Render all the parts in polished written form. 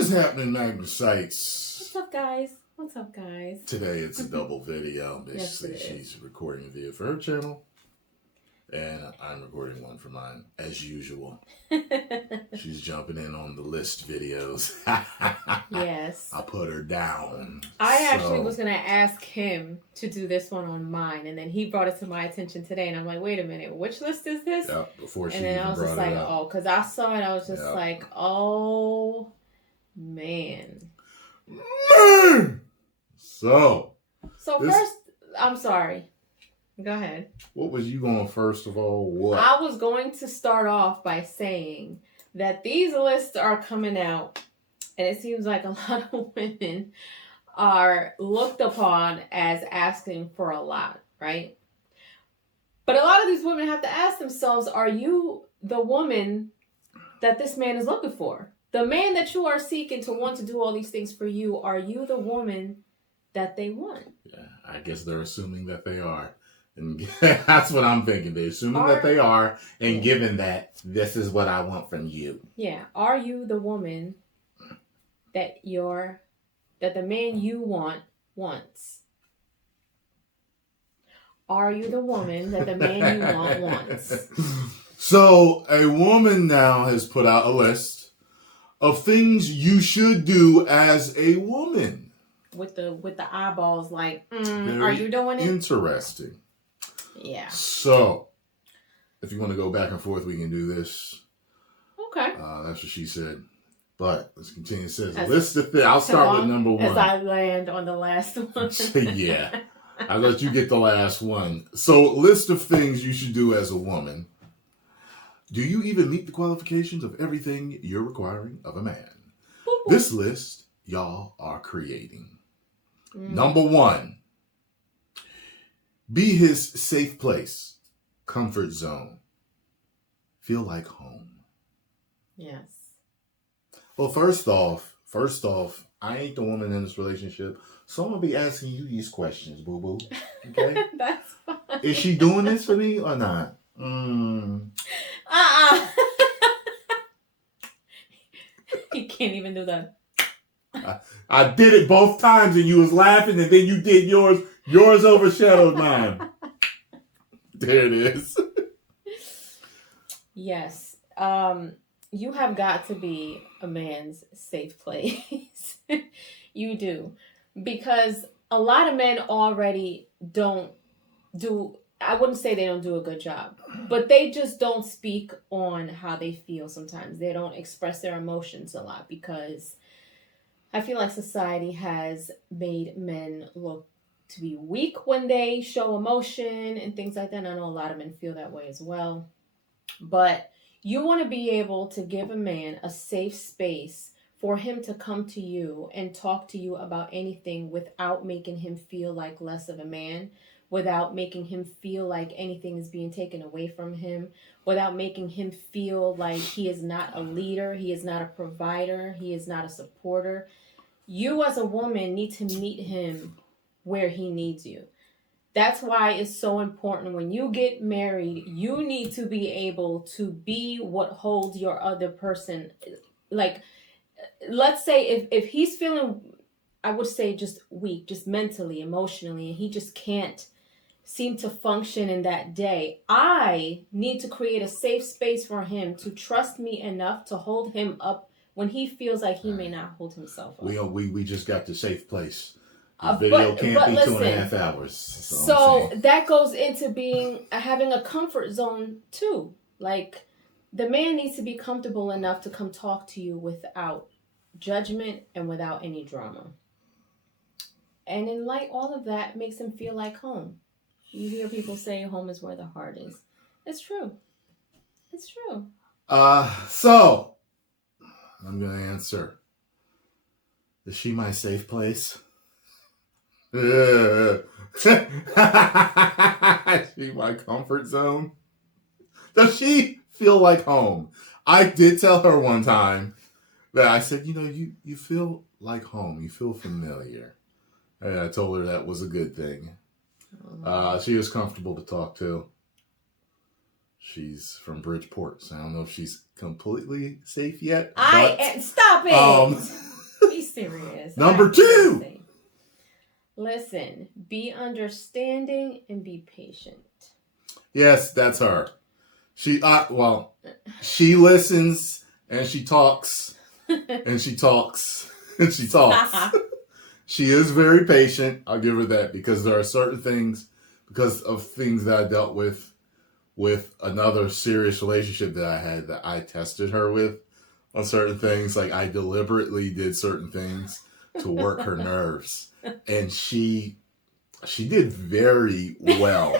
is happening, Magnus sites? What's up, guys? What's up, guys? Today it's a double video. Basically, Yes, she's recording a video for her channel, and I'm recording one for mine, as usual. She's jumping in on the list videos. Yes. I put her down. I actually was going to ask him to do this one on mine, and then he brought it to my attention today, and I'm like, wait a minute, which list is this? Yep, before she and then even I was brought just it like, up. oh, because I saw it, I was just like, oh, man. So First, I'm sorry. Go ahead. What was you going first of all? What? I was going to start off by saying that these lists are coming out, and it seems like a lot of women are looked upon as asking for a lot, right? But a lot of these women have to ask themselves, are you the woman that this man is looking for? The man that you are seeking to want to do all these things for you, are you the woman that they want? Yeah, I guess they're assuming that they are. And that's what I'm thinking. They're assuming that they are, and given that this is what I want from you. Yeah. Are you the woman that the man you want wants? Are you the woman that the man you want wants? So a woman now has put out a list of things you should do as a woman. With the eyeballs like, are you doing it? Interesting. Yeah. So, if you want to go back and forth, we can do this. Okay. That's what she said. But let's continue. It says, list of things. I'll start with number one. As I land on the last one. Yeah. I'll let you get the last one. So, list of things you should do as a woman. Do you even meet the qualifications of everything you're requiring of a man? Boop, boop. This list, y'all are creating. Number one. Be his safe place, comfort zone. Feel like home. Yes. Well, first off, I ain't the woman in this relationship, so I'm going to be asking you these questions, boo-boo. Okay? That's fine. Is she doing this for me or not? He can't even do that. I did it both times and you was laughing and then you did yours. Yours overshadowed mine. There it is. Yes. You have got to be a man's safe place. You do. Because a lot of men already don't do, I wouldn't say they don't do a good job, but they just don't speak on how they feel sometimes. They don't express their emotions a lot because I feel like society has made men look to be weak when they show emotion and things like that. And I know a lot of men feel that way as well. But you want to be able to give a man a safe space for him to come to you and talk to you about anything without making him feel like less of a man, without making him feel like anything is being taken away from him, without making him feel like he is not a leader, he is not a provider, he is not a supporter. You as a woman need to meet him where he needs you. That's why it's so important when you get married, you need to be able to be what holds your other person. Like, let's say if he's feeling, I would say just weak, just mentally, emotionally, and he just can't seem to function in that day, I need to create a safe space for him to trust me enough to hold him up when he feels like he may not hold himself up. We just got the safe place. The video can't be listen, 2.5 hours. So that goes into having a comfort zone too. Like, the man needs to be comfortable enough to come talk to you without judgment and without any drama. And in light, all of that makes him feel like home. You hear people say home is where the heart is. It's true. It's true. So I'm going to answer. Is she my safe place? Is she my comfort zone? Does she feel like home? I did tell her one time that I said, you feel like home. You feel familiar. And I told her that was a good thing. She is comfortable to talk to. She's from Bridgeport, so I don't know if she's completely safe yet. Stop it. serious. Number 2. Listen, be understanding and be patient. Yes, that's her. She listens and she talks and she talks and she talks. She is very patient. I'll give her that, because there are certain things, because of things that I dealt with another serious relationship that I had, that I tested her with on certain things. Like, I deliberately did certain things to work her nerves, and she did very well.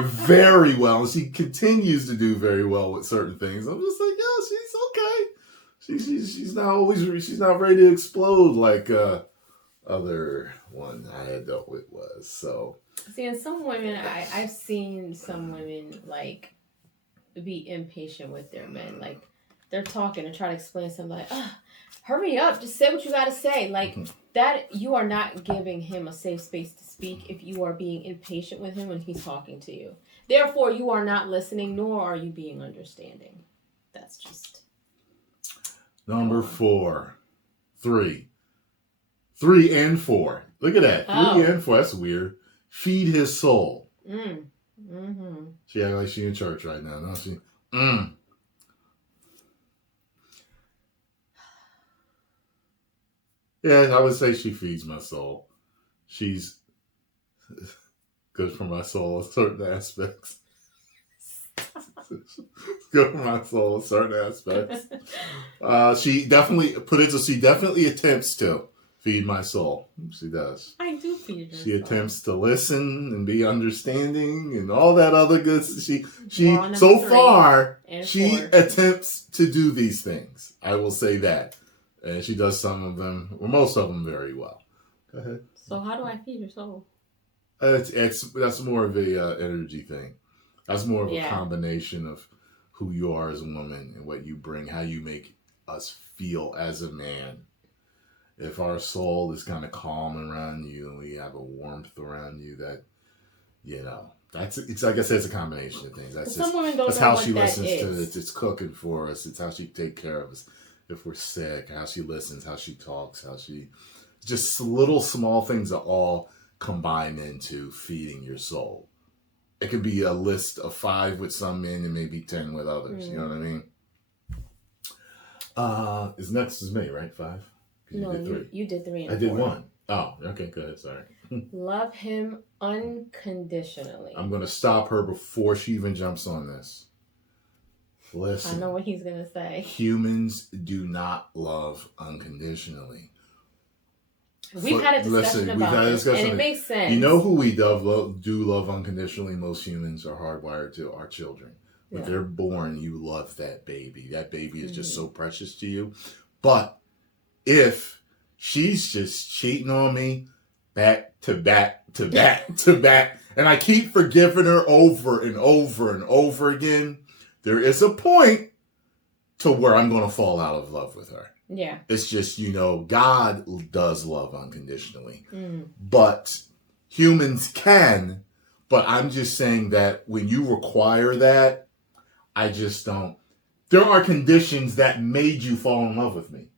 Very well. And she continues to do very well with certain things. I'm just like, yeah, she's okay. She's not ready to explode like other one I had dealt with was. So see, in some women, I've seen some women like be impatient with their men. Like, they're talking and try to explain something, like, hurry up, just say what you gotta say. Like, that, you are not giving him a safe space to speak if you are being impatient with him when he's talking to you. Therefore, you are not listening, nor are you being understanding. That's just... Number 4. 3 and 4. Look at that. 3 and 4. That's weird. Feed his soul. Mm-hmm. She acts like she in church right now. No, she... Yeah, I would say she feeds my soul. She's good for my soul in certain aspects. Good for my soul in certain aspects. She definitely attempts to feed my soul. She does. I do feed her. She attempts to listen and be understanding and all that other good. She so far she attempts to do these things. I will say that. And she does some of them, or most of them, very well. Go ahead. So how do I feed your soul? That's more of a energy thing. That's more of a combination of who you are as a woman and what you bring, how you make us feel as a man. If our soul is kind of calm around you and we have a warmth around you, that, it's like I said, it's a combination of things. That's how she listens to it. It's cooking for us. It's how she takes care of us. If we're sick, how she listens, how she talks, just little small things that all combine into feeding your soul. It could be a list of 5 with some men and maybe 10 with others. You know what I mean? Next is me, right? 5? No, you did 3 and 4. I did 1. Oh, okay, go ahead. Sorry. Love him unconditionally. I'm going to stop her before she even jumps on this. Listen, I know what he's going to say. Humans do not love unconditionally. We've had a discussion about this, and it makes sense. You know who we do love unconditionally? Most humans are hardwired to our children. When they're born, you love that baby. That baby is just so precious to you. But if she's just cheating on me back to back to back to back, and I keep forgiving her over and over and over again, there is a point to where I'm going to fall out of love with her. Yeah. It's just, God does love unconditionally. But humans can. But I'm just saying that when you require that, I just don't. There are conditions that made you fall in love with me.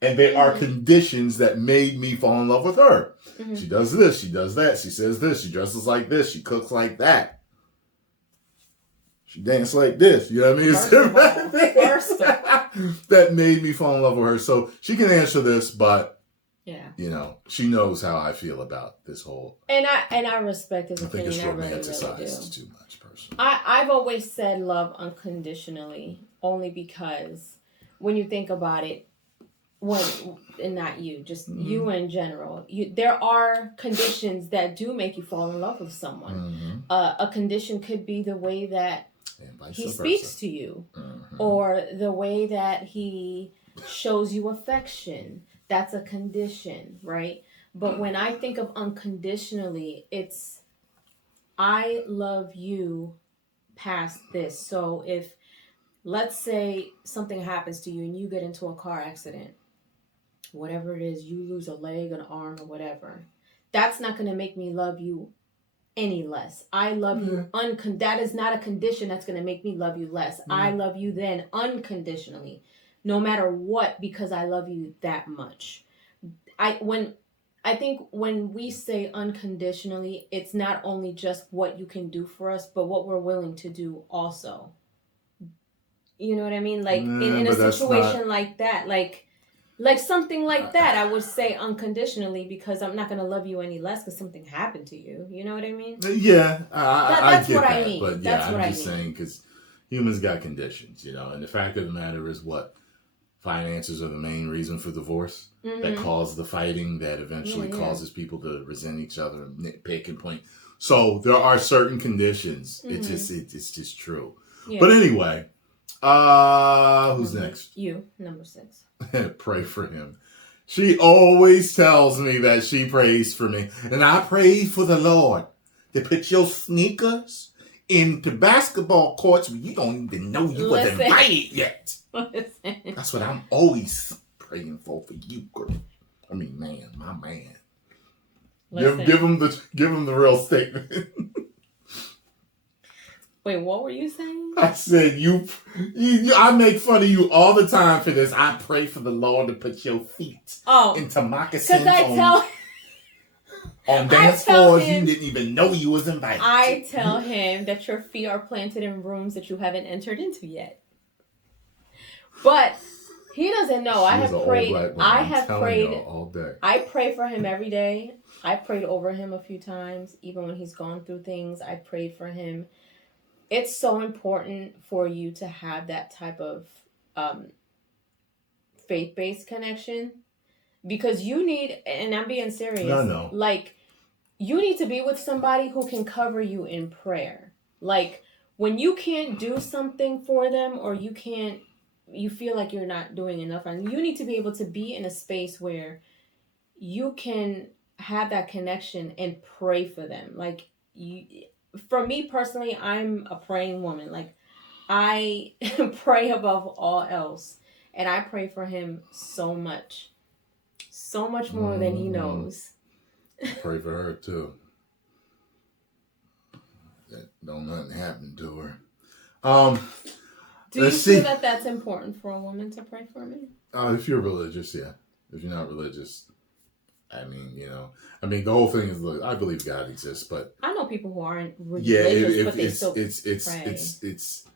And there are conditions that made me fall in love with her. She does this, she does that, she says this, she dresses like this, she cooks like that. She danced like this, you know what I mean? First of all. That made me fall in love with her. So she can answer this, but she knows how I feel about this whole. And I respect his opinion. I think it's really romanticized too much, personally. I've always said love unconditionally, only because when you think about it, and not you, just you in general, there are conditions that do make you fall in love with someone. A condition could be the way that he speaks to you, or the way that he shows you affection. That's a condition, right? But when I think of unconditionally, it's I love you past this. So if, let's say, something happens to you and you get into a car accident, whatever it is, you lose a leg, an arm, or whatever, that's not going to make me love you any less. I love you that is not a condition that's going to make me love you less. I love you then unconditionally, no matter what, because I love you that much. I think when we say unconditionally, it's not only just what you can do for us, but what we're willing to do also. You know what I mean? Like in a situation like that, like something like that, I would say unconditionally, because I'm not going to love you any less because something happened to you. You know what I mean? Yeah, that's I get what that. I mean. But yeah, I'm just saying, because humans got conditions, you know, and the fact of the matter is what? Finances are the main reason for divorce that cause the fighting that eventually causes people to resent each other and nitpick and point. So there are certain conditions. It's just true. Yeah. But anyway, who's next? You, number 6. Pray for him. She always tells me that she prays for me. And I pray for the Lord to put your sneakers into basketball courts where you don't even know you was invited yet. Listen. That's what I'm always praying for you, girl. I mean, man, my man. Give him the real statement. Wait, what were you saying? I said you I make fun of you all the time for this. I pray for the Lord to put your feet into moccasins on dance floors you didn't even know you was invited. I tell him that your feet are planted in rooms that you haven't entered into yet. But he doesn't know. I have prayed all day. I pray for him every day. I prayed over him a few times, even when he's gone through things. I prayed for him. It's so important for you to have that type of faith-based connection, because you need, and I'm being serious. No. Like, you need to be with somebody who can cover you in prayer. Like, when you can't do something for them, or you feel like you're not doing enough, and you need to be able to be in a space where you can have that connection and pray for them. Like, for me personally, I'm a praying woman. Like, I pray above all else, and I pray for him so much more than he knows. I pray for her too. That don't nothing happen to her. Do you feel that that's important for a woman to pray for me? If you're religious, yeah. If you're not religious, I mean, the whole thing is, look, I believe God exists, but I know people who aren't religious, but they still pray. It's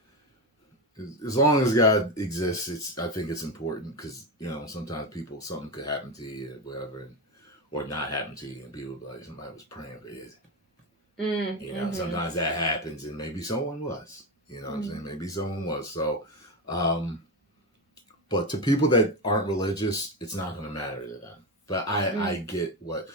as long as God exists, I think it's important, because sometimes something could happen to you, whatever, or not happen to you, and people be like, somebody was praying for you. Sometimes that happens, and maybe someone was. You know what I'm saying? Maybe someone was. So, but to people that aren't religious, it's not going to matter to them. But I get what,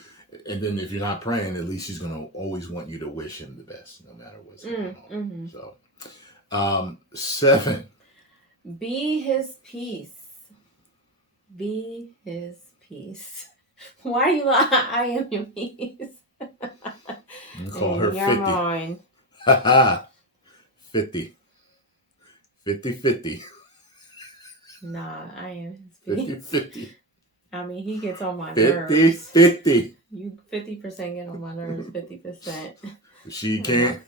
and then if you're not praying, at least she's going to always want you to wish him the best, no matter what's going on. So, 7. Be his peace. Be his peace. Why are you like, I am your peace? You call her 50. Haha. 50. 50. Nah, I am his peace. 50. I mean, he gets on my 50, nerves. 50. You 50% get on my nerves, 50%. She can't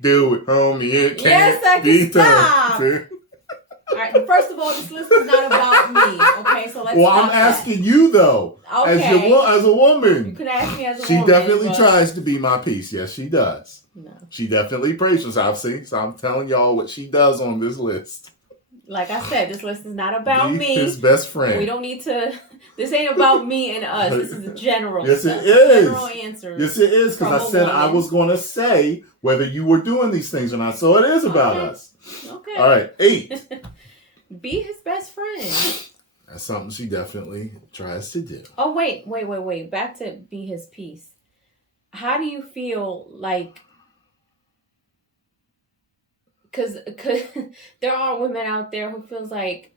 do it, homie. It can't yes, I can stop. All right, first of all, this list is not about me, okay? So let's. Well, I'm asking you though, okay. as a woman. You can ask me as a woman. She definitely but... tries to be my peace. Yes, she does. No. She definitely prays for us. So I'm telling y'all what she does on this list. Like I said, this list is not about me. His best friend. We don't need to. This ain't about me and us. This is a general. Yes, it is. General answers. Yes, it is. Because I said I was going to say whether you were doing these things or not. So it is about us. Okay. All right. 8. Be his best friend. That's something she definitely tries to do. Oh, wait. Back to be his peace. How do you feel like... Because there are women out there who feels like,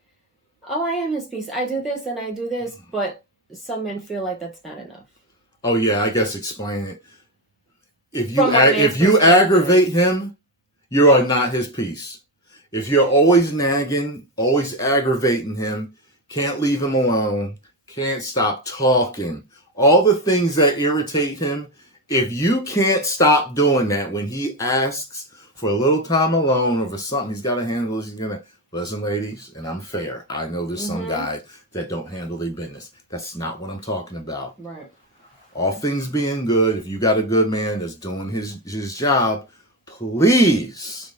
oh, I am his peace. I do this and I do this. But some men feel like that's not enough. Oh, yeah. I guess explain it. If you aggravate him, you are not his peace. If you're always nagging, always aggravating him, can't leave him alone, can't stop talking, all the things that irritate him, if you can't stop doing that when he asks for a little time alone or for something he's got to handle, he's going to, listen, ladies, and I'm fair. I know there's some guys that don't handle their business. That's not what I'm talking about. Right. All things being good, if you got a good man that's doing his job, please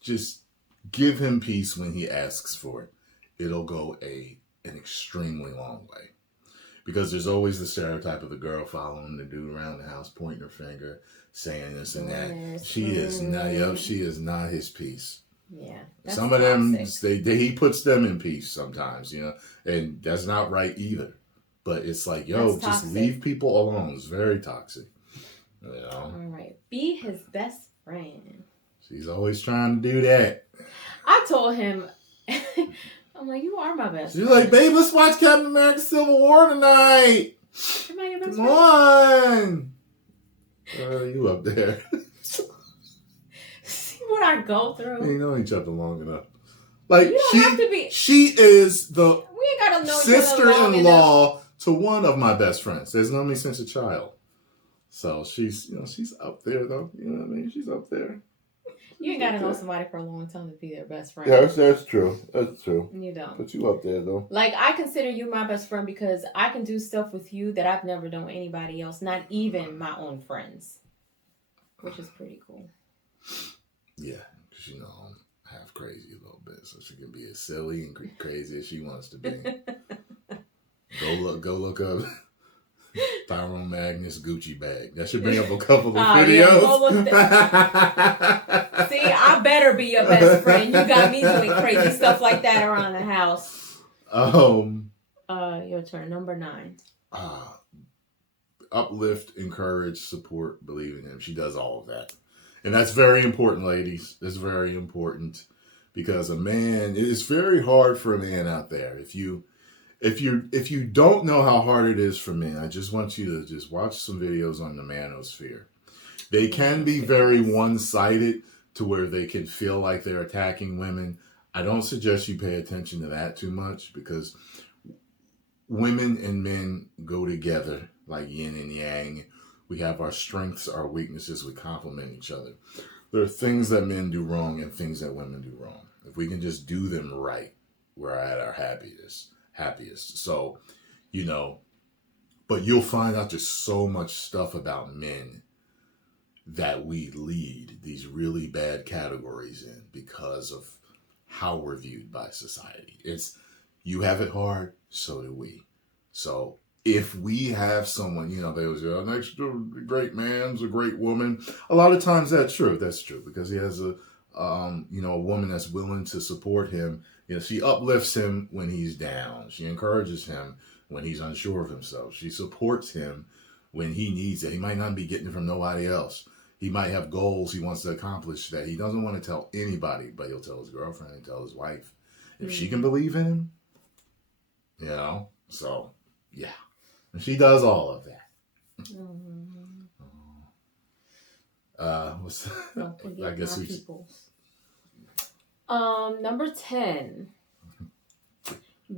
just give him peace when he asks for it. It'll go an extremely long way. Because there's always the stereotype of the girl following the dude around the house, pointing her finger, saying this and that. She is not his piece. Yeah. Some of them, he puts them in peace sometimes, and that's not right either. But it's like, just leave people alone. It's very toxic. All right. Be his best friend. She's always trying to do that. I told him, I'm like, you are my best friend. She's like, babe, let's watch Captain America Civil War tonight. Am I your best Come friend? on. You up there. See what I go through? We ain't known each other long enough. Like, you don't have to be. She is the we ain't gotta know sister-in-law to one of my best friends. There's known me since a child. So she's up there, though. You know what I mean? She's up there. You ain't gotta know somebody for a long time to be their best friend. Yeah, that's true. That's true. You don't. But you up there, though. Like, I consider you my best friend because I can do stuff with you that I've never done with anybody else, not even my own friends. Which is pretty cool. Yeah, because, I'm half crazy a little bit, so she can be as silly and crazy as she wants to be. Go look up Tyrone Magnus Gucci bag. That should bring up a couple of videos. Yeah, see, I better be your best friend. You got me doing crazy stuff like that around the house. Your turn. Number 9. Uplift, encourage, support, believe in him. She does all of that. And that's very important, ladies. That's very important because it is very hard for a man out there. If you don't know how hard it is for men, I just want you to just watch some videos on the manosphere. They can be very one-sided to where they can feel like they're attacking women. I don't suggest you pay attention to that too much because women and men go together like yin and yang. We have our strengths, our weaknesses. We complement each other. There are things that men do wrong and things that women do wrong. If we can just do them right, we're at our happiest. So, but you'll find out just so much stuff about men that we lead these really bad categories in because of how we're viewed by society. You have it hard, so do we. So if we have someone, they was next to a great man's a great woman. A lot of times that's true. That's true because he has a woman that's willing to support him. She uplifts him when he's down. She encourages him when he's unsure of himself. She supports him when he needs it. He might not be getting it from nobody else. He might have goals he wants to accomplish that he doesn't want to tell anybody, but he'll tell his girlfriend and tell his wife. If she can believe in him, so, yeah. And she does all of that. I guess we... Number 10.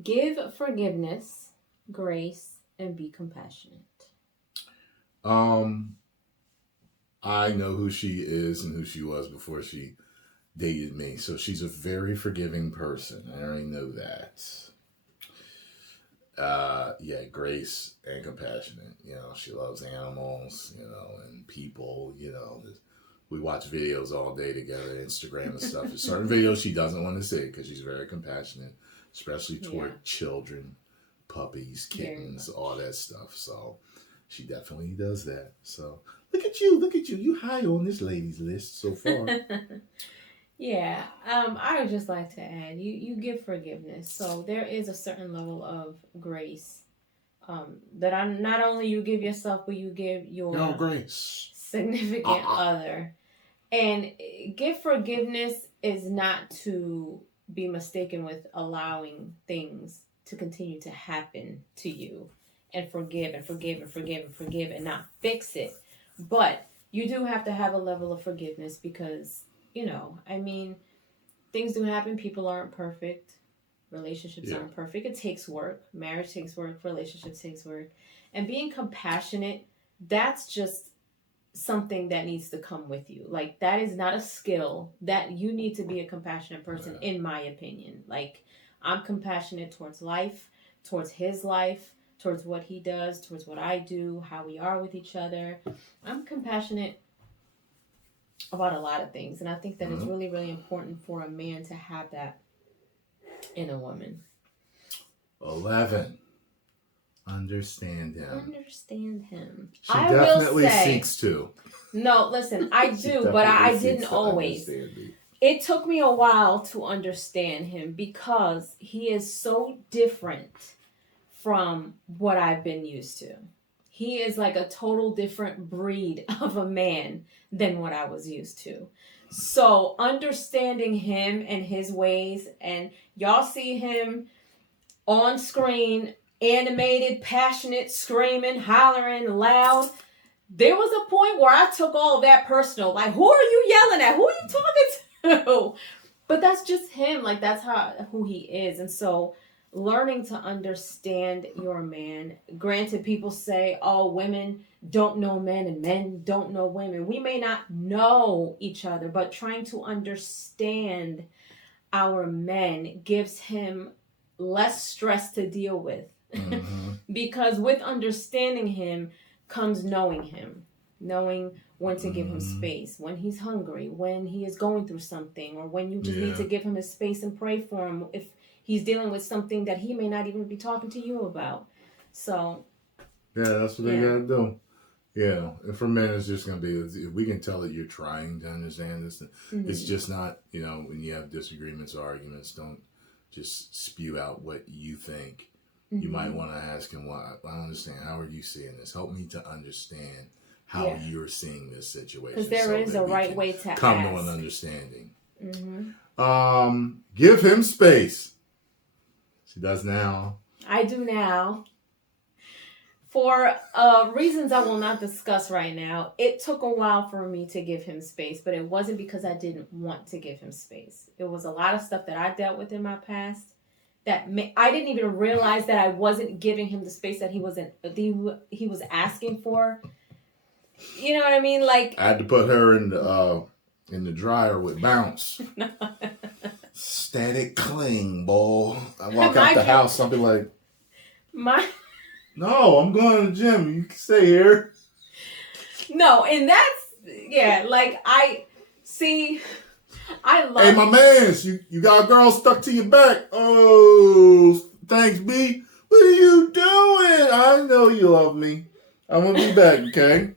Give forgiveness, grace, and be compassionate. I know who she is and who she was before she dated me. So she's a very forgiving person. I already know that. Grace and compassionate. She loves animals, and people, we watch videos all day together, Instagram and stuff. There's certain videos she doesn't want to see because she's very compassionate, especially toward children, puppies, kittens, all that stuff. So she definitely does that. So look at you. You high on this lady's list so far. Yeah. I would just like to add, you give forgiveness. So there is a certain level of grace that not only you give yourself, but you give your grace significant other. And give forgiveness is not to be mistaken with allowing things to continue to happen to you and forgive and not fix it. But you do have to have a level of forgiveness because, things do happen. People aren't perfect. Relationships aren't perfect. It takes work. Marriage takes work. Relationships takes work. And being compassionate, that's just something that needs to come with you. Like, that is not a skill. That you need to be a compassionate person, in my opinion. Like, I'm compassionate towards life, towards his life, towards what he does, towards what I do, how we are with each other. I'm compassionate about a lot of things. And I think that it's really, really important for a man to have that in a woman. 11. Understand him. Understand him. She definitely seeks to. No, listen, I do, but I didn't always. It took me a while to understand him because he is so different from what I've been used to. He is like a total different breed of a man than what I was used to. So understanding him and his ways, and y'all see him on screen, animated, passionate, screaming, hollering, loud. There was a point where I took all of that personal. Like, who are you yelling at? Who are you talking to? But that's just him. Like, that's who he is. And so learning to understand your man. Granted, people say, oh, women don't know men and men don't know women. We may not know each other, but trying to understand our men gives him less stress to deal with. Because with understanding him comes knowing him. Knowing when to give him space, when he's hungry, when he is going through something, or when you just need to give him his space and pray for him if he's dealing with something that he may not even be talking to you about. So that's what they gotta do. Yeah, and for men, it's just gonna be, we can tell that you're trying to understand this. It's just not, when you have disagreements or arguments, don't just spew out what you think. You might want to ask him, well, I don't understand. How are you seeing this? Help me to understand how you're seeing this situation. Because there is a right way to come to an understanding. Give him space. She does now. I do now. For reasons I will not discuss right now, it took a while for me to give him space, but it wasn't because I didn't want to give him space. It was a lot of stuff that I dealt with in my past that I didn't even realize that I wasn't giving him the space that he was asking for. You know what I mean? Like, I had to put her in the dryer with bounce. Static cling, boy. I walk out the house, something like, no, I'm going to the gym. You can stay here. No, and that's, like, I love. Hey, my mans, you got a girl stuck to your back. Oh, thanks, B. What are you doing? I know you love me. I'm going to be back, okay?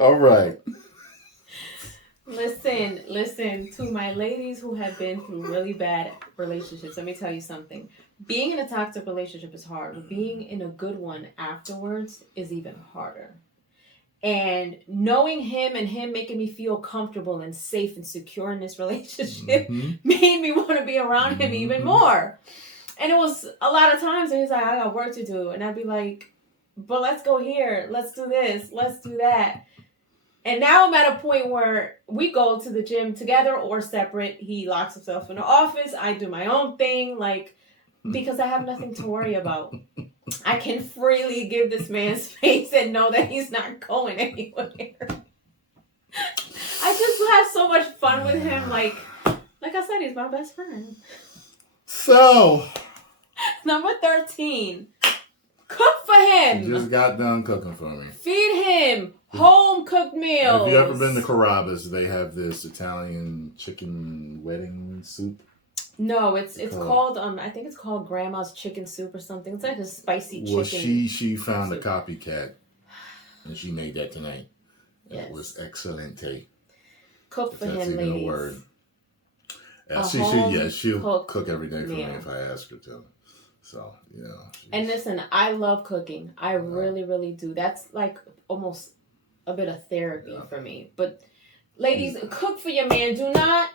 All right. Listen to my ladies who have been through really bad relationships. Let me tell you something. Being in a toxic relationship is hard, but being in a good one afterwards is even harder. And knowing him and him making me feel comfortable and safe and secure in this relationship made me want to be around him even more. And it was a lot of times where he's like, I got work to do. And I'd be like, but let's go here. Let's do this. Let's do that. And now I'm at a point where we go to the gym together or separate. He locks himself in the office. I do my own thing, because I have nothing to worry about. I can freely give this man space and know that he's not going anywhere. I just have so much fun with him. Like I said, he's my best friend. So, number 13. Cook for him. She just got done cooking for me. Feed him home cooked meals. Have you ever been to Carrabba's? They have this Italian chicken wedding soup. No, it's called I think it's called Grandma's Chicken Soup or something. It's like a spicy chicken. Well, she found soup. A copycat, and she made that tonight. Yes. It was excellent. Cook for him, ladies. A word. She'll cook every day for me if I ask her to. So, And listen, I love cooking. I really, really do. That's like almost a bit of therapy for me. But ladies, cook for your man. Do not.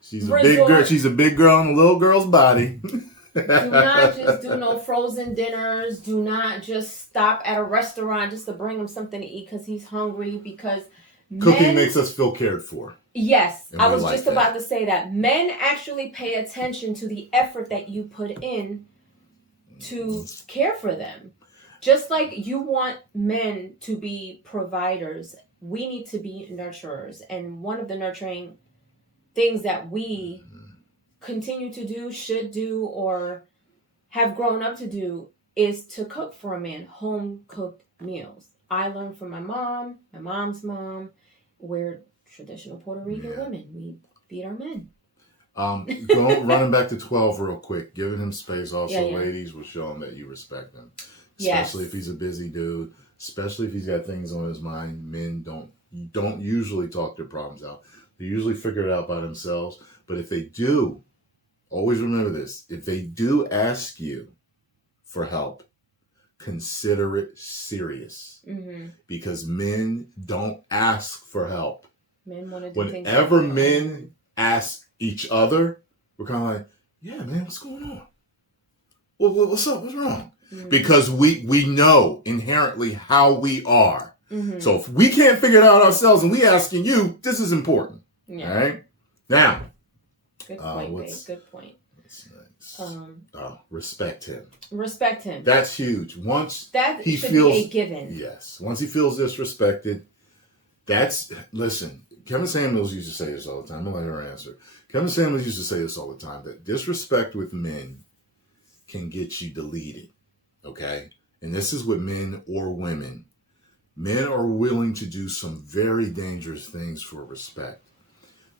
She's a big girl. She's a big girl in a little girl's body. Do not just do no frozen dinners. Do not just stop at a restaurant just to bring him something to eat because he's hungry. Because cooking makes us feel cared for. Yes, I was just about to say that. Men actually pay attention to the effort that you put in to care for them. Just like you want men to be providers, we need to be nurturers. And one of the nurturing things that we continue to do, should do, or have grown up to do is to cook for a man home cooked meals. I learned from my mom's mom. We're traditional Puerto Rican women. We feed our men. Running back to 12 real quick, giving him space. Also, ladies, will show him that you respect him, especially if he's a busy dude. Especially if he's got things on his mind. Men don't usually talk their problems out. They usually figure it out by themselves. But if they do, always remember this: if they do ask you for help, consider it serious, because men don't ask for help. Men want to do things. Whenever men ask each other, we're kind of like, yeah, man, what's going on? What's up? What's wrong? Because we know inherently how we are. So if we can't figure it out ourselves and we asking you, this is important. Yeah. All right? Now. Good point, babe. Good point. Respect him. Respect him. That's huge. Once that he should feels, be a given. Yes. Once he feels disrespected, listen, Kevin Samuels used to say this all the time. I'm going to let her answer. Kevin Samuels used to say this all the time, that disrespect with men can get you deleted. Okay? And this is with men or women. Men are willing to do some very dangerous things for respect.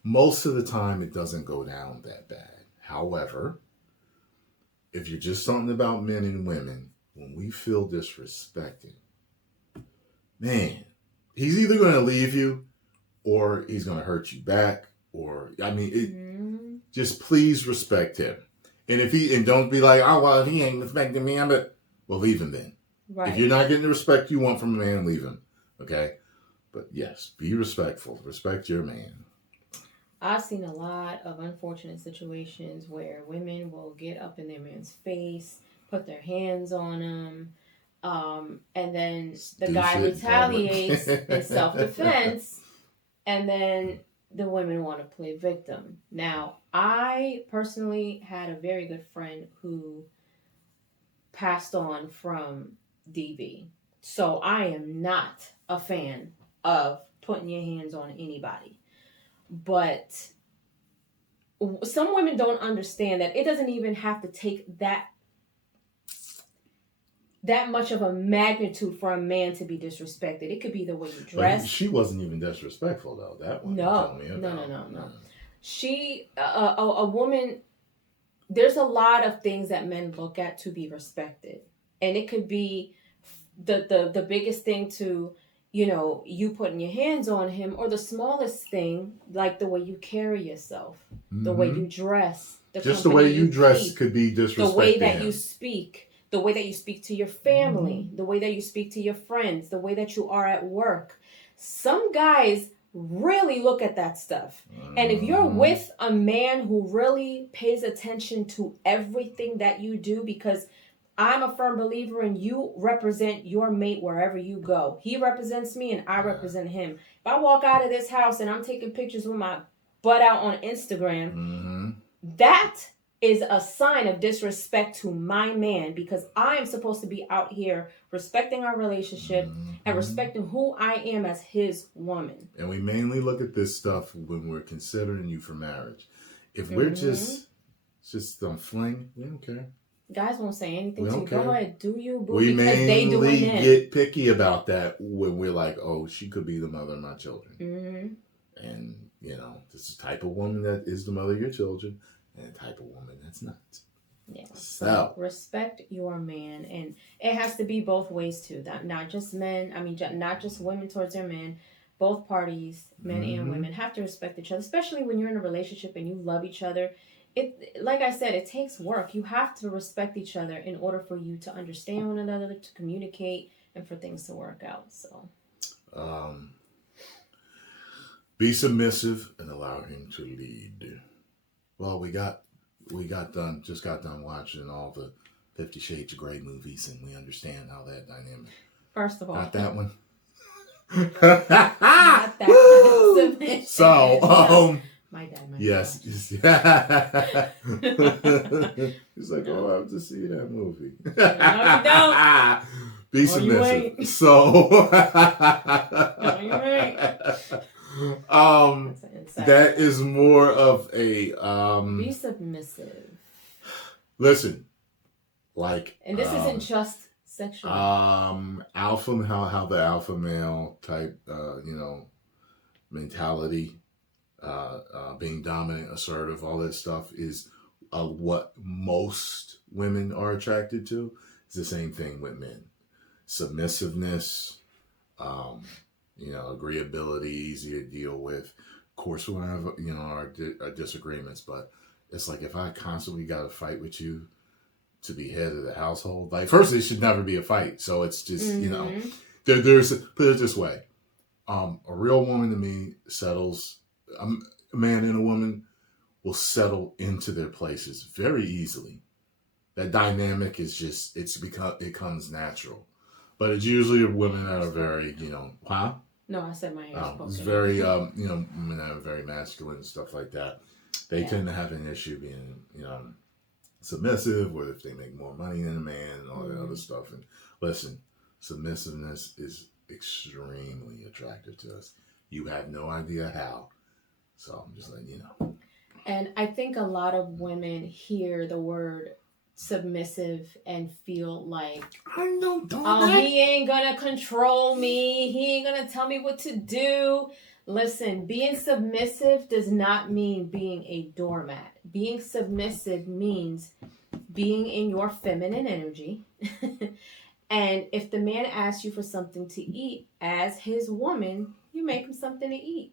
Most of the time, it doesn't go down that bad. However, if you're just something about men and women, when we feel disrespected, man, he's either going to leave you or he's going to hurt you back. Or, just please respect him. And don't be like, oh, well, he ain't respecting me. Well, leave him then. Right. If you're not getting the respect you want from a man, leave him. Okay? But yes, be respectful. Respect your man. I've seen a lot of unfortunate situations where women will get up in their man's face, put their hands on him, and then the guy retaliates in self-defense, and then the women want to play victim. Now, I personally had a very good friend who passed on from DV. So I am not a fan of putting your hands on anybody. But some women don't understand that it doesn't even have to take that much of a magnitude for a man to be disrespected. It could be the way you dress. But she wasn't even disrespectful, though. That one. No. She, a woman, there's a lot of things that men look at to be respected. And it could be the biggest thing to, you putting your hands on him, or the smallest thing, like the way you carry yourself, the way you dress. Just the way you dress could be disrespectful. The way that you speak. The way that you speak to your family, the way that you speak to your friends, the way that you are at work. Some guys really look at that stuff. And if you're with a man who really pays attention to everything that you do, because I'm a firm believer in you represent your mate wherever you go. He represents me and I represent him. If I walk out of this house and I'm taking pictures with my butt out on Instagram, that is a sign of disrespect to my man, because I am supposed to be out here respecting our relationship and respecting who I am as his woman. And we mainly look at this stuff when we're considering you for marriage. If we're just fling, we don't care. Guys won't say anything to you. Go ahead, do you, boo, we mainly get picky about that when we're like, oh, she could be the mother of my children. And, this is the type of woman that is the mother of your children. And a type of woman that's not. Yeah. So respect your man, and it has to be both ways too. Not just men. Not just women towards their men. Both parties, men and women, have to respect each other, especially when you're in a relationship and you love each other. Like I said, it takes work. You have to respect each other in order for you to understand one another, to communicate, and for things to work out. So, be submissive and allow him to lead. Well, we got done watching all the 50 Shades of Grey movies, and we understand how that dynamic. First of all, not that one. Not that one. So, my dad. Yes. He's like, oh, I have to see that movie. No, you don't. Be submissive. So, no, you ain't. That is more of a be submissive. Listen, Like, and this isn't just sexual. Alpha, how the alpha male type, mentality, being dominant, assertive, all that stuff is what most women are attracted to. It's the same thing with men. Submissiveness, agreeability, easy to deal with. Of course, we'll have, our disagreements, but it's like if I constantly got to fight with you to be head of the household, like, first, it should never be a fight. So it's just, there's, put it this way. A real woman to me settles, a man and a woman will settle into their places very easily. That dynamic is just, it comes natural. But it's usually women that are very, huh? No, I said my hair's it's very, women that are very masculine and stuff like that. They tend to have an issue being, submissive, or if they make more money than a man and all that other stuff. And listen, submissiveness is extremely attractive to us. You have no idea how. So I'm just letting you know. And I think a lot of women hear the word submissive and feel like, he ain't gonna control me, he ain't gonna tell me what to do. Listen, being submissive does not mean being a doormat. Being submissive means being in your feminine energy. And if the man asks you for something to eat, as his woman, you make him something to eat.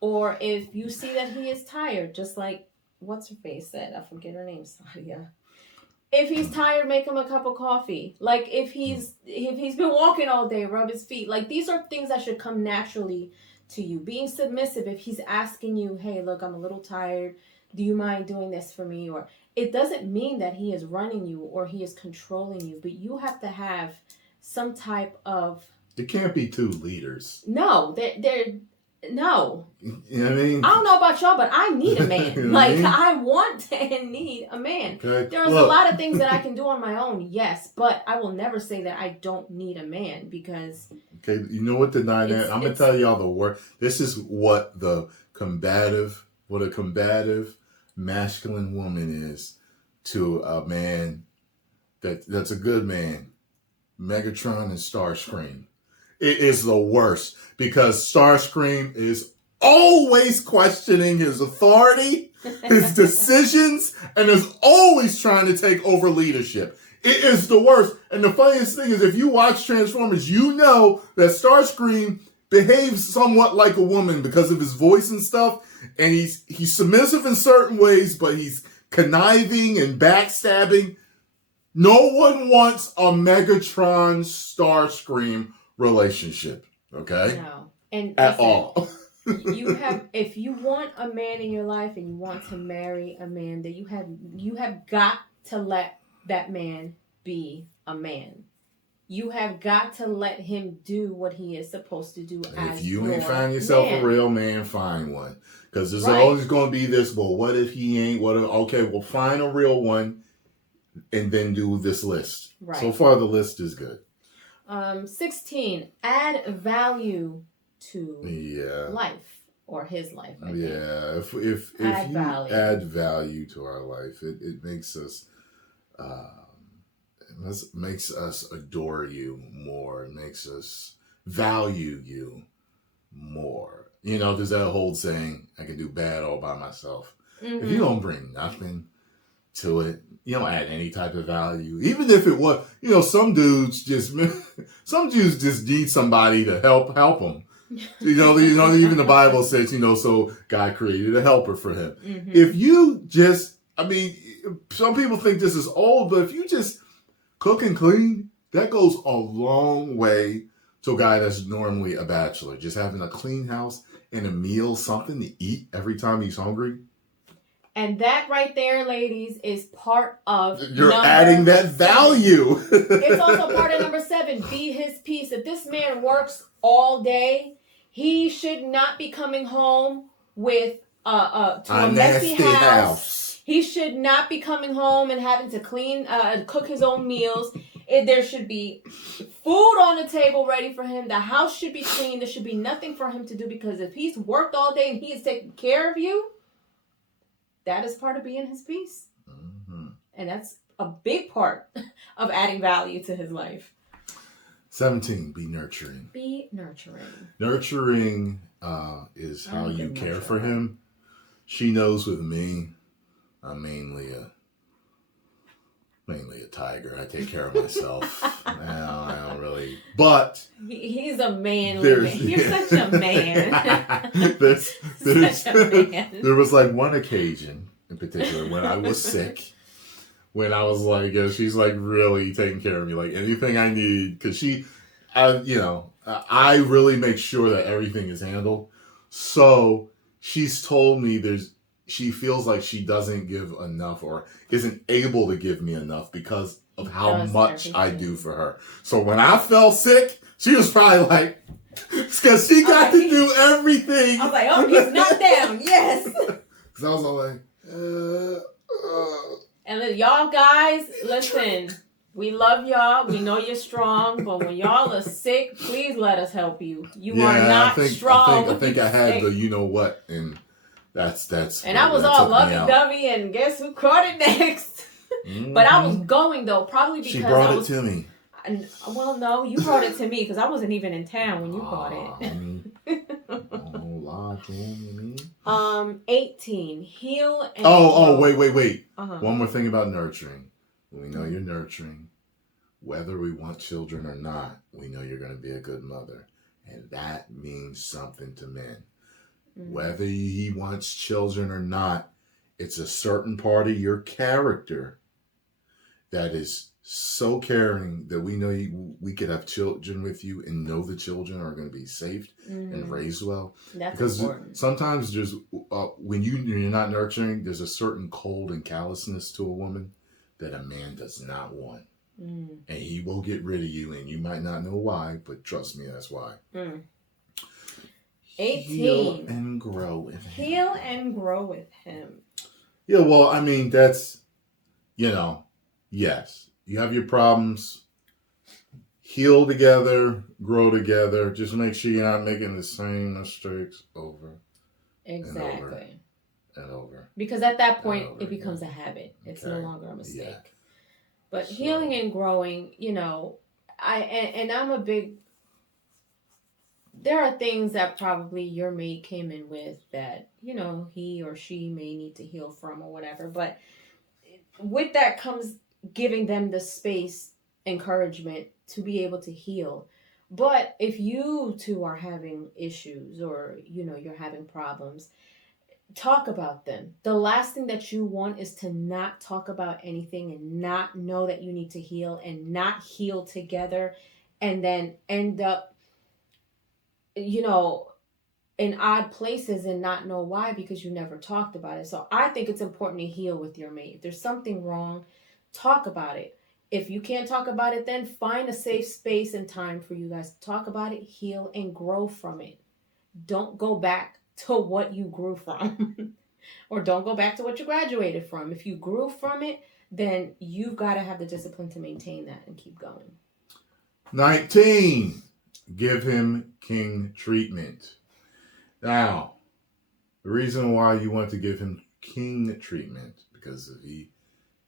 Or if you see that he is tired, just like what's her face said, I forget her name, Sadia. If he's tired, make him a cup of coffee. Like if he's been walking all day, rub his feet. Like these are things that should come naturally to you. Being submissive, if he's asking you, hey, look, I'm a little tired. Do you mind doing this for me? Or it doesn't mean that he is running you or he is controlling you, but you have to have some type of. It can't be two leaders. No, they're no. You know what I mean? I don't know about y'all, but I need a man. You know what I mean? I want and need a man. Okay. There's a lot of things that I can do on my own, yes, but I will never say that I don't need a man because. Okay, you know what the dynamic? I'm gonna tell y'all the word. This is what a combative masculine woman is to a man that's a good man. Megatron and Starscream. It is the worst because Starscream is always questioning his authority, his decisions, and is always trying to take over leadership. It is the worst. And the funniest thing is if you watch Transformers, you know that Starscream behaves somewhat like a woman because of his voice and stuff. And he's submissive in certain ways, but he's conniving and backstabbing. No one wants a Megatron Starscream relationship, okay? No. And at all. If you want a man in your life and you want to marry a man, that you have got to let that man be a man. You have got to let him do what he is supposed to do. If you ain't find yourself a real man, find one. Because there's always going to be this, well, what if he ain't? Okay, well, find a real one and then do this list. Right. So far, the list is good. 16, add value to life or his life. I think. If you add value to our life, it makes us makes us adore you more. It makes us value you more. You know, there's that whole saying, I can do bad all by myself. Mm-hmm. If you don't bring nothing to it, you don't add any type of value. Even if it was, some dudes just need somebody to help them. Even the Bible says, so God created a helper for him. Mm-hmm. If you just, some people think this is old, but if you just cook and clean, that goes a long way to a guy that's normally a bachelor. Just having a clean house and a meal, something to eat every time he's hungry. And that right there, ladies, is part of You're adding that value. It's also part of number 7, be his peace. If this man works all day, he should not be coming home with to a messy house. He should not be coming home and having to cook his own meals. There should be food on the table ready for him. The house should be clean. There should be nothing for him to do because if he's worked all day and he is taking care of you, that is part of being his peace. Mm-hmm. And that's a big part of adding value to his life. 17, be nurturing. Be nurturing. Nurturing is how you care for him. She knows with me, I'm mainly a tiger. I take care of myself. I don't really, but he's a manly man. You're such a man. There was like one occasion in particular when I was sick. When I was like, she's like really taking care of me, like anything I need, because I really make sure that everything is handled. So she's told me she feels like she doesn't give enough or isn't able to give me enough because of how much I do for her. So when I fell sick, she was probably like, because she got to do everything. I was like, oh, he's not down. Yes. Because I was all like, And y'all guys, listen, we love y'all. We know you're strong, but when y'all are sick, please let us help you. You are not strong. I think I had the you know what, and that's. And I was all lovey-dovey, and guess who caught it next? Mm-hmm. But I was going though, probably because she brought it to me. Well, no, you brought it to me because I wasn't even in town when you brought it. 18. Heal and wait. One more thing about nurturing. We know you're nurturing. Whether we want children or not, we know you're going to be a good mother. And that means something to men. Mm-hmm. Whether he wants children or not, it's a certain part of your character that is so caring that we know we could have children with you and know the children are going to be safe and raised well. That's because important. Sometimes there's when you're not nurturing, there's a certain cold and callousness to a woman that a man does not want. And he will get rid of you, and you might not know why, but trust me, that's why. 18. Heal and grow with him. Heal and grow with him. Yeah, well, I mean, that's, yes. You have your problems. Heal together, grow together. Just make sure you're not making the same mistakes over. Exactly. And over. Because at that point, it becomes a habit. It's no longer a mistake. Yeah. But healing and growing, I'm a big... There are things that probably your mate came in with that, he or she may need to heal from or whatever. But with that comes giving them the space, encouragement to be able to heal. But if you two are having issues or, you're having problems, talk about them. The last thing that you want is to not talk about anything and not know that you need to heal and not heal together and then end up, in odd places and not know why because you never talked about it. So I think it's important to heal with your mate. If there's something wrong, talk about it. If you can't talk about it, then find a safe space and time for you guys to talk about it, heal, and grow from it. Don't go back to what you grew from. Or don't go back to what you graduated from. If you grew from it, then you've got to have the discipline to maintain that and keep going. 19. Give him king treatment. Now, the reason why you want to give him king treatment, because if he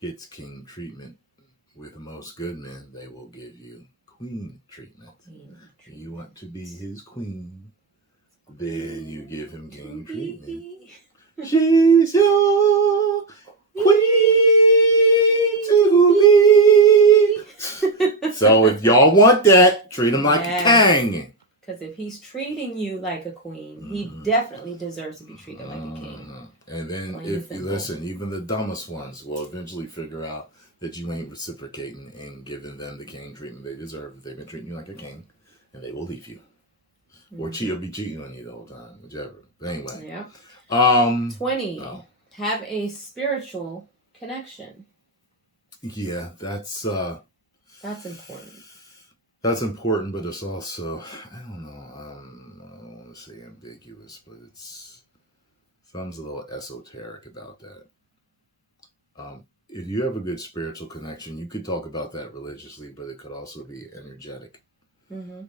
gets king treatment with most good men, they will give you queen treatment. You want to be his queen, then you give him king treatment. She's your queen to be. So if y'all want that, treat him like a king. Because if he's treating you like a queen, he definitely deserves to be treated like a king. And then even the dumbest ones will eventually figure out that you ain't reciprocating and giving them the king treatment they deserve. They've been treating you like a king, and they will leave you. Or be cheating on you the whole time, whichever. But anyway. Yeah. 20. Have a spiritual connection. Yeah, that's important. That's important, but it's also, I don't know, I don't want to say ambiguous, but something's a little esoteric about that. If you have a good spiritual connection, you could talk about that religiously, but it could also be energetic. Mm-hmm.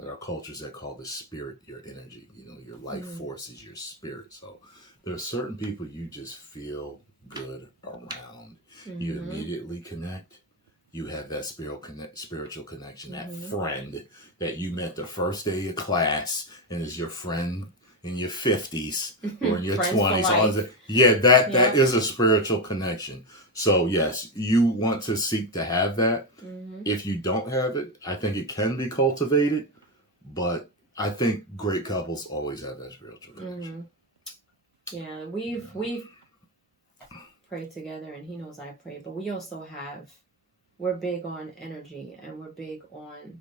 There are cultures that call the spirit your energy. Your life force is your spirit. So there are certain people you just feel good around. Mm-hmm. You immediately connect. You have that spiritual connection, that friend that you met the first day of class and is your friend in your 50s or in your 20s. Yeah, that is a spiritual connection. So yes, you want to seek to have that. Mm-hmm. If you don't have it, I think it can be cultivated, but I think great couples always have that spiritual connection. Mm-hmm. Yeah, we've prayed together, and he knows I pray, but we also we're big on energy, and we're big on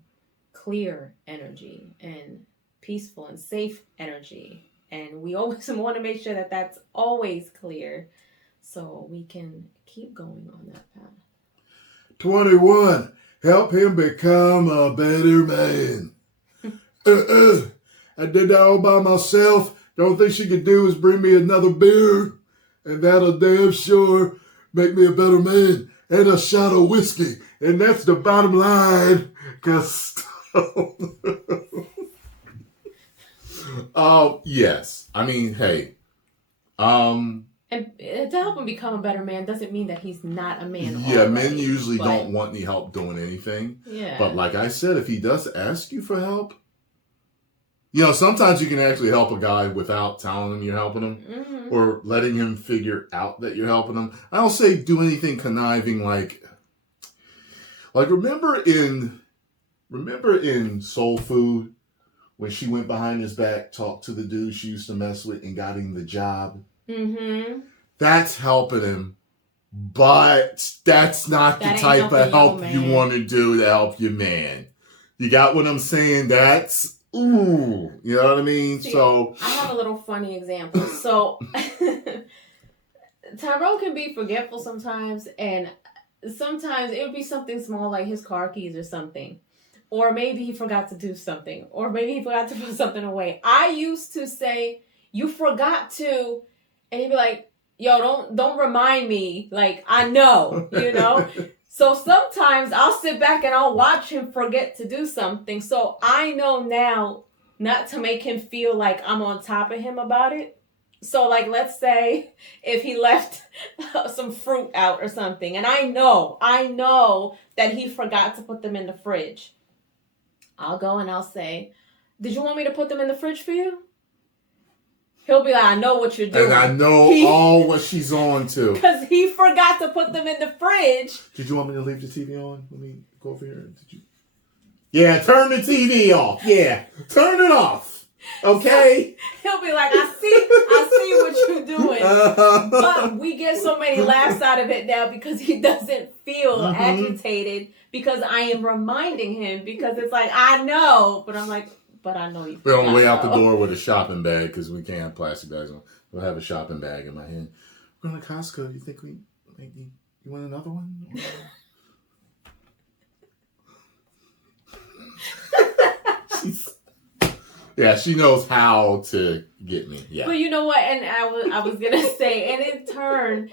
clear energy and peaceful and safe energy, and we always want to make sure that that's always clear so we can keep going on that path. 21. Help him become a better man. I did that all by myself. The only thing she could do is bring me another beer, and that'll damn sure make me a better man. And a shot of whiskey. And that's the bottom line. Yes. I mean, hey. And to help him become a better man doesn't mean that he's not a man. Yeah, already, men usually don't want any help doing anything. Yeah. But like I said, if he does ask you for help, sometimes you can actually help a guy without telling him you're helping him or letting him figure out that you're helping him. I don't say do anything conniving like remember in Soul Food when she went behind his back, talked to the dude she used to mess with and got him the job? Mm-hmm. That's helping him, but that's not the type of help you want to do to help your man. You got what I'm saying? That's... Ooh, you know what I mean? See, so I have a little funny example. So Tyrone can be forgetful sometimes, and sometimes it would be something small like his car keys or something. Or maybe he forgot to do something. Or maybe he forgot to put something away. I used to say, you forgot to, and he'd be like, yo, don't remind me. Like, I know, So sometimes I'll sit back and I'll watch him forget to do something. So I know now not to make him feel like I'm on top of him about it. So like, let's say if he left some fruit out or something, and I know that he forgot to put them in the fridge. I'll go and I'll say, did you want me to put them in the fridge for you? He'll be like, I know what you're doing. And I know all what she's on to. Because he forgot to put them in the fridge. Did you want me to leave the TV on? Let me go over here. Did you? Yeah, turn the TV off. Yeah, turn it off. Okay? So he'll be like, I see what you're doing. But we get so many laughs out of it now because he doesn't feel agitated because I am reminding him because it's like, I know. But I'm like... But I know you. We're on the way out the door with a shopping bag because we can't have plastic bags on. We'll have a shopping bag in my hand. We're going to Costco. You think you want another one? Yeah, she knows how to get me. Yeah. But you know what? And I was gonna say, and in turn,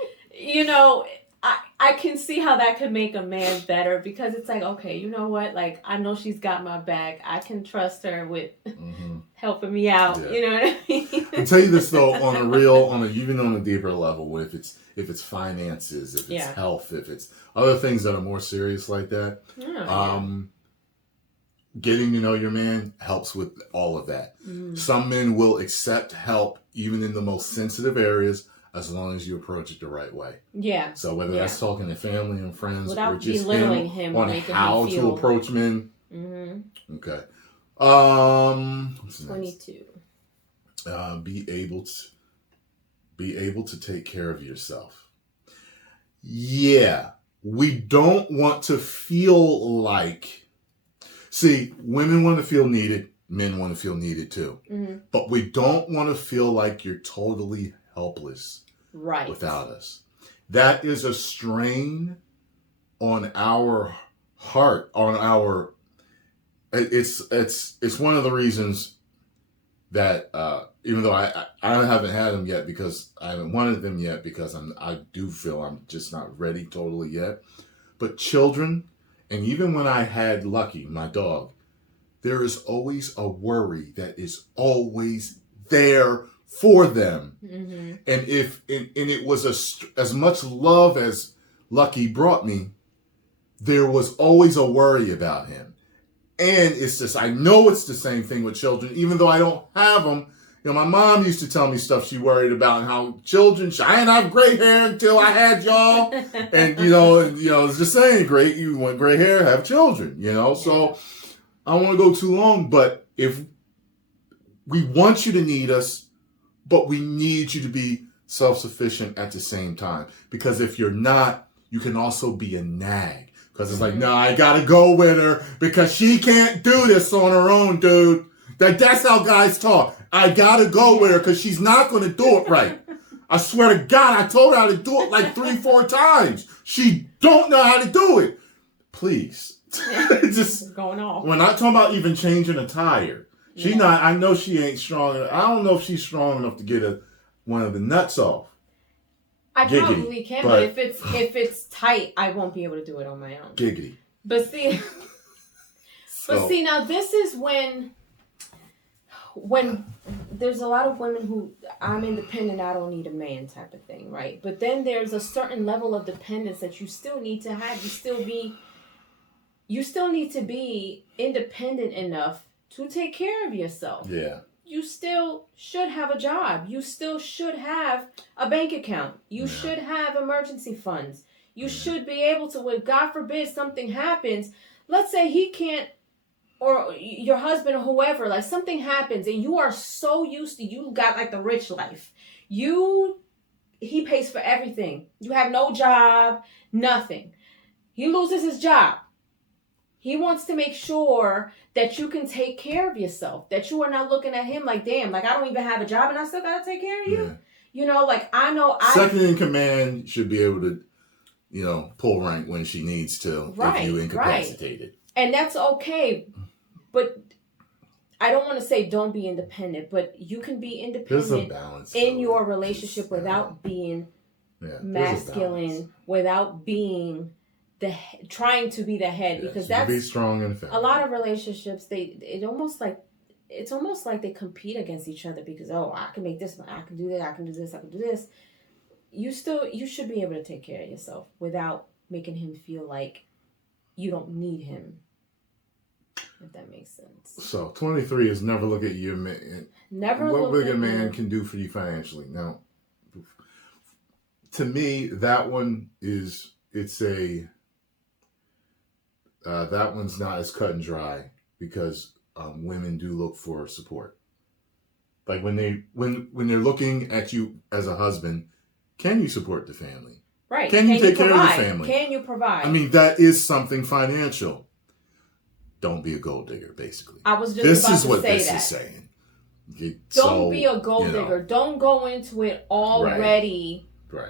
I can see how that could make a man better because it's like, okay, you know what? Like, I know she's got my back. I can trust her with helping me out. Yeah. You know what I mean? I'll tell you this though, even on a deeper level, if it's finances, if it's health, if it's other things that are more serious like that, getting to know your man helps with all of that. Some men will accept help even in the most sensitive areas, as long as you approach it the right way. Yeah. So whether that's talking to family and friends without or just belittling him on how to approach men. Okay. What's 22. Be able to take care of yourself. Yeah. We don't want to feel like... See, women want to feel needed. Men want to feel needed too. But we don't want to feel like you're totally helpless without us. That is a strain on our heart, it's one of the reasons that even though I haven't had them yet because I haven't wanted them yet because I do feel I'm just not ready totally yet. But children, and even when I had Lucky, my dog, there is always a worry that is always there for them. Mm-hmm. And it was as much love as Lucky brought me, there was always a worry about him. And it's just, I know it's the same thing with children, even though I don't have them. You know, my mom used to tell me stuff she worried about and how children, I didn't have gray hair until I had y'all. And, it's the saying, great, you want gray hair, have children, So I don't want to go too long, but if we want you to need us, but we need you to be self-sufficient at the same time. Because if you're not, you can also be a nag. Because it's like, no, I gotta go with her because she can't do this on her own, dude. That's how guys talk. I gotta go with her because she's not gonna do it right. I swear to God, I told her how to do it like 3-4 times. She don't know how to do it. Please. Just going off. We're not talking about even changing a tire. She not. I know she ain't strong. I don't know if she's strong enough to get one of the nuts off. I probably can, but if it's tight, I won't be able to do it on my own. Giggity. But see, now this is when there's a lot of women who, I'm independent, I don't need a man type of thing, right? But then there's a certain level of dependence that you still need to have. You still need to be independent enough to take care of yourself. Yeah. You still should have a job. You still should have a bank account. You should have emergency funds. You should be able to, when God forbid something happens, let's say he can't, or your husband or whoever, like something happens and you are so used to, you got like the rich life. He pays for everything. You have no job, nothing. He loses his job. He wants to make sure that you can take care of yourself, that you are not looking at him like, damn, like I don't even have a job and I still got to take care of you. Yeah. I know second in command should be able to, pull rank when she needs to if you incapacitated. Right. And that's okay. But I don't want to say don't be independent, but you can be independent in your relationship without being masculine, without being trying to be the head, because that's be strong and a lot of relationships. It's almost like they compete against each other because I can make this, I can do that, I can do this, I can do this. You should be able to take care of yourself without making him feel like you don't need him. If that makes sense. So 23 is never look at your man. What a man can do for you financially. Now, to me, that one is that one's not as cut and dry because women do look for support. Like when they're looking at you as a husband, can you support the family? Right. Can you take care of the family? Can you provide? I mean, that is something financial. Don't be a gold digger, basically. I was just about to say that. This is what this is saying. Don't be a gold digger. Don't go into it already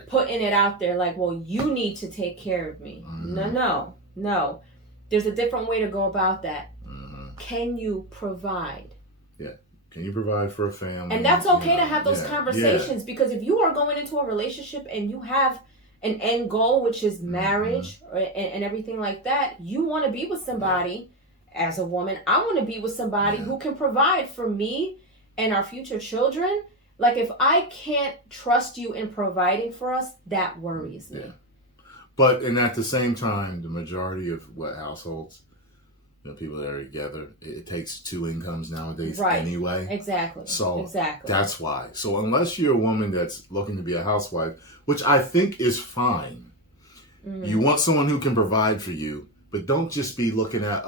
putting it out there like, well, you need to take care of me. Mm-hmm. No. There's a different way to go about that. Mm-hmm. Can you provide? Yeah. Can you provide for a family? And that's okay to have those conversations because if you are going into a relationship and you have an end goal, which is marriage and everything like that, you want to be with somebody. As a woman, I want to be with somebody who can provide for me and our future children. Like if I can't trust you in providing for us, that worries me. Yeah. And at the same time, the majority of households, people that are together, it takes 2 incomes nowadays anyway. Exactly. So that's why. So unless you're a woman that's looking to be a housewife, which I think is fine, you want someone who can provide for you. But don't just be looking at,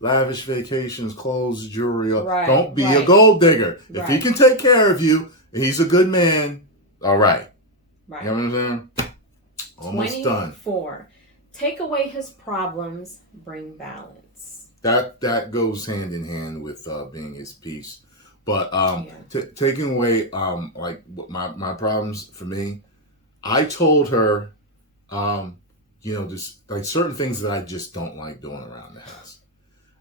lavish vacations, clothes, jewelry. Don't be a gold digger. If he can take care of you, and he's a good man, all right. You know what I'm saying? Almost 24. Done. Take away his problems, bring balance. That goes hand in hand with being his peace. But taking away my problems for me, I told her... just like certain things that I just don't like doing around the house.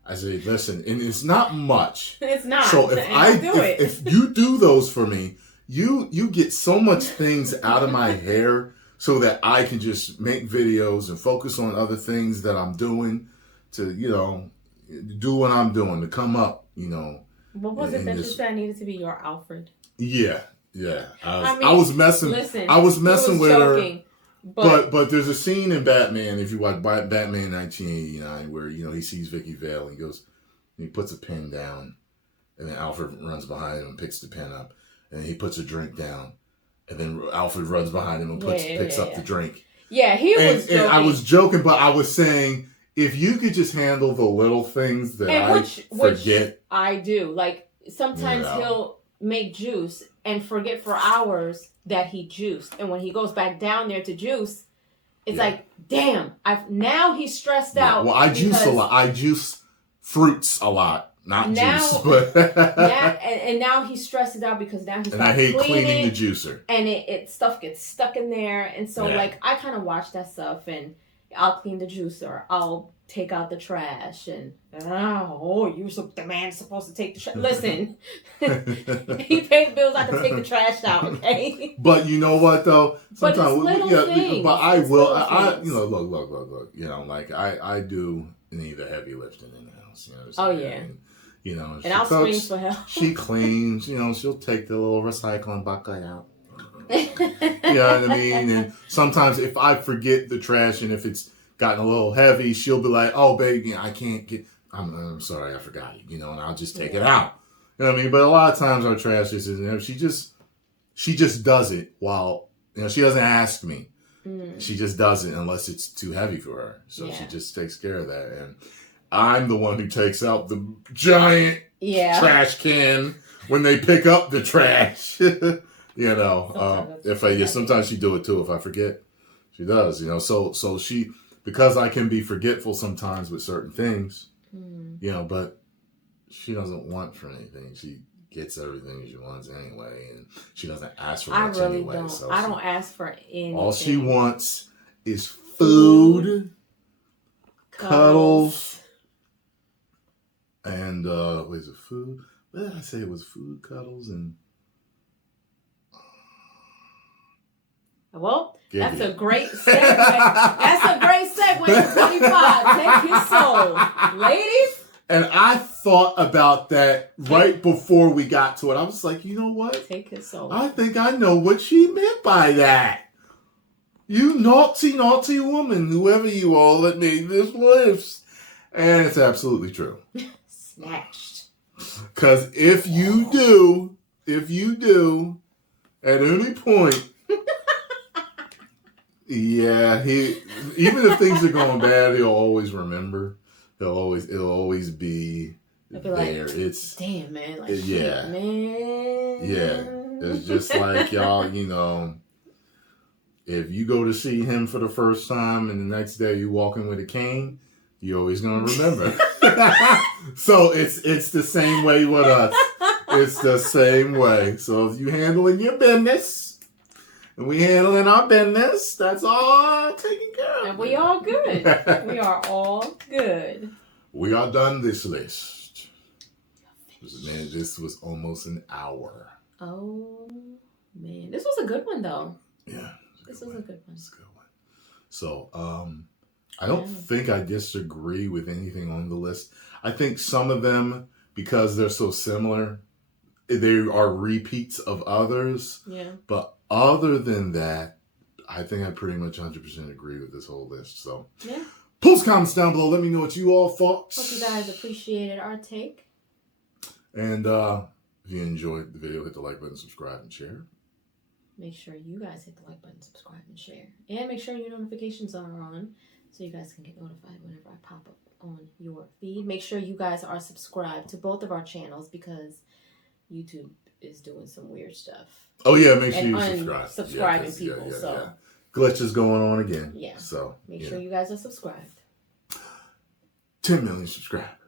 I said, listen, and it's not much. It's not. So if you do those for me, you get so much things out of my hair so that I can just make videos and focus on other things that I'm doing to, do what I'm doing, to come up, What was it that you said needed to be your Alfred? Yeah. I mean, was messing. Listen, I was messing with joking, her. But there's a scene in Batman, if you watch Batman 1989, where he sees Vicky Vale and he puts a pen down, and then Alfred runs behind him and picks the pen up, and he puts a drink down, and then Alfred runs behind him and picks up the drink. Yeah, he was joking. And I was joking, but I was saying, if you could just handle the little things that which I do. Like, sometimes Yeah. he'll make juice and forget for hours that he juiced. And when he goes back down there to juice, it's like, damn, now he's stressed out. Well, I juice a lot. I juice fruits a lot. Not juice, but... and now he stresses out because now he's and I hate cleaning the juicer. And it stuff gets stuck in there. And so, like, I kind of watch that stuff, and I'll clean the juicer. I'll take out the trash, and the man's supposed to take the trash. Listen, he paid the bills. I can take the trash out, okay? But you know what though? Sometimes, things. But I will. Look. Like I do need the heavy lifting in the house. Oh yeah. And I'll scream for help. She cleans. She'll take the little recycling bucket out. You know what I mean? And sometimes if I forget the trash and if it's gotten a little heavy, she'll be like, "Oh, baby, I can't get. I'm sorry, I forgot it." And I'll just take it out. You know what I mean? But a lot of times our trash is, she just does it while she doesn't ask me. She just does it unless it's too heavy for her. So she just takes care of that, and I'm the one who takes out the giant trash can when they pick up the trash. Sometimes she do it too if I forget. She does. So she. Because I can be forgetful sometimes with certain things, but she doesn't want for anything. She gets everything she wants anyway, and she doesn't ask for much anyway. Don't. So I don't ask for anything. All she wants is food, cuddles, and what is it? Food? What did I say? It was food, cuddles, and. Well, that's a great segue. That's a great segue to 25. Take his soul. Ladies? And I thought about that right before we got to it. I was like, you know what? Take his soul. I think I know what she meant by that. You naughty, naughty woman, whoever you are that made this list. And it's absolutely true. Snatched. Because if you do, at any point, even if things are going bad, he'll always remember. It'll always be there. Like, it's damn, man. Like, man. Yeah. It's just like y'all, if you go to see him for the first time and the next day you walk in with a cane, you're always gonna remember. So it's the same way with us. It's the same way. So if you handling your business. And we handling our business. That's all taken care of. And we all good. We are all good. We are done this list. Man, this was almost an hour. Oh, man. This was a good one, though. Yeah. This was a good one. It's a good one. So, I don't think I disagree with anything on the list. I think some of them, because they're so similar, they are repeats of others. Yeah. But other than that, I think I pretty much 100% agree with this whole list. So, post comments down below. Let me know what you all thought. Hope you guys appreciated our take. And if you enjoyed the video, hit the like button, subscribe, and share. Make sure you guys hit the like button, subscribe, and share. And make sure your notifications are on so you guys can get notified whenever I pop up on your feed. Make sure you guys are subscribed to both of our channels because YouTube is doing some weird stuff. Oh yeah, make sure you subscribe. Subscribing people. So glitches going on again. Yeah. So make sure you guys are subscribed. 10 million subscribed.